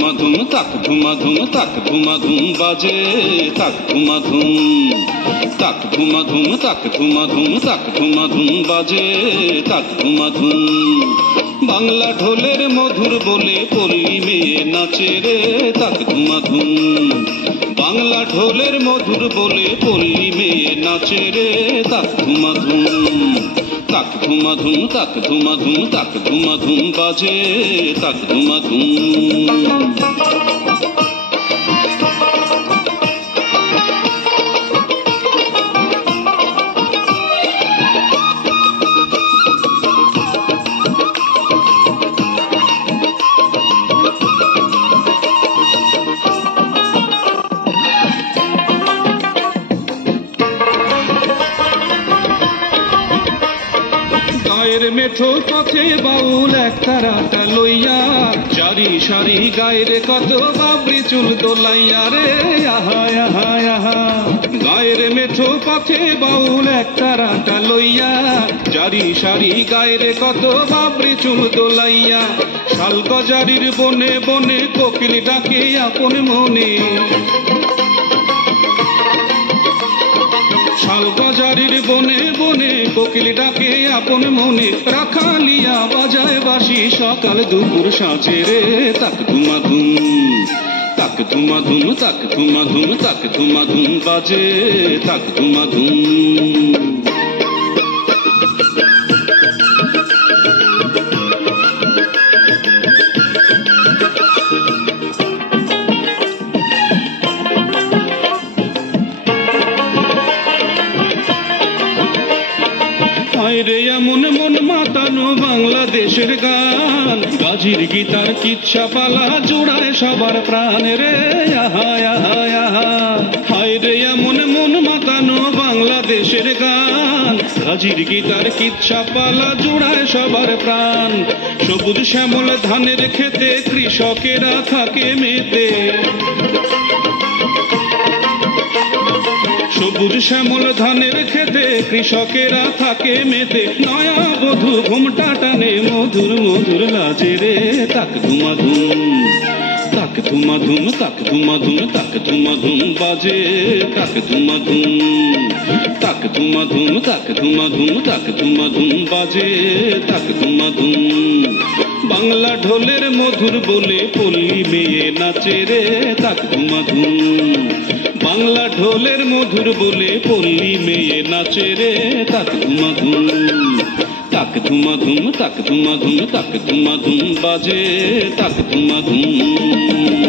ধুমাধুম তাক ধুমাধুম তাক ধুমাধুম বাজে তাক ধুমাধুম তাক ধুমাধুম তাক ধুমাধুম তাক ধুমাধুম বাজে তাক ধুমাধুম বাংলা ঢোলের মধুর বলে পল্লী মেয়ে নাচে রে তাক ধুমাধুম বাংলা ঢোলের মধুর বলে পল্লী মেয়ে নাচে রে তাক ধুমাধুম তাক ধুমাধুম তাক ধুমাধুম তাক ধুমাধুম বাজে তাক ধুমাধুম গায়ের মেঠো পথে বাউল এক তারাটা লইয়া চারি সারি গায়ের কত বাবরি চুল দোলাইয়া রে আহা আহা আহা গায়ের মেঠো পথে বাউল এক তারাটা লইয়া চারি সারি গায়ের কত বাবরি চুল দোলাইয়া শাল গজারির বনে বনে কোকিল ডাকে আপন মনে শাল গজারির বনে বনে কোকিল ডাকে আপন মনে রাখালিয়া বাজায় বাঁশি সকাল দুপুর সাঁঝে রে তাক ধুমাধুম তাক ধুমাধুম তাক ধুমাধুম তাক ধুমাধুম বাজে তাক ধুমাধুম রে এমন মন মাতানো বাংলাদেশের গান গাজীর গীতার কিচ্ছা পালা জোড়ায় সবার প্রাণ রে আহা আহা আহা হায় রে এমন মন মাতানো বাংলাদেশের গান গাজীর গীতার কিচ্ছা পালা জোড়ায় সবার প্রাণ সবুজ শ্যামল ধানের খেতে কৃষকেরা থাকে মেতে সবুজ শ্যামল ধানের খেতে কৃষকেরা থাকে মেতে নয়া বধূ ঘুমটা টানে মধুর মধুর লাজে রে তাক ধুমাধুম তাক ধুমাধুম তাক ধুমাধুম তাক ধুমাধুম বাজে তাক ধুমাধুম তাক ধুমাধুম তাক ধুমাধুম তাক ধুমাধুম বাজে তাক ধুমাধুম বাংলা ঢোলের মধুর বলে পল্লী মেয়ে নাচে রে তাক ধুমাধুম বাংলা ঢোলের মধুর বলে পল্লী মেয়ে নাচে রে তাক ধুমাধুম তাক ধুমাধুম তাক ধুমাধুম তাক ধুমাধুম বাজে তাক ধুমাধুম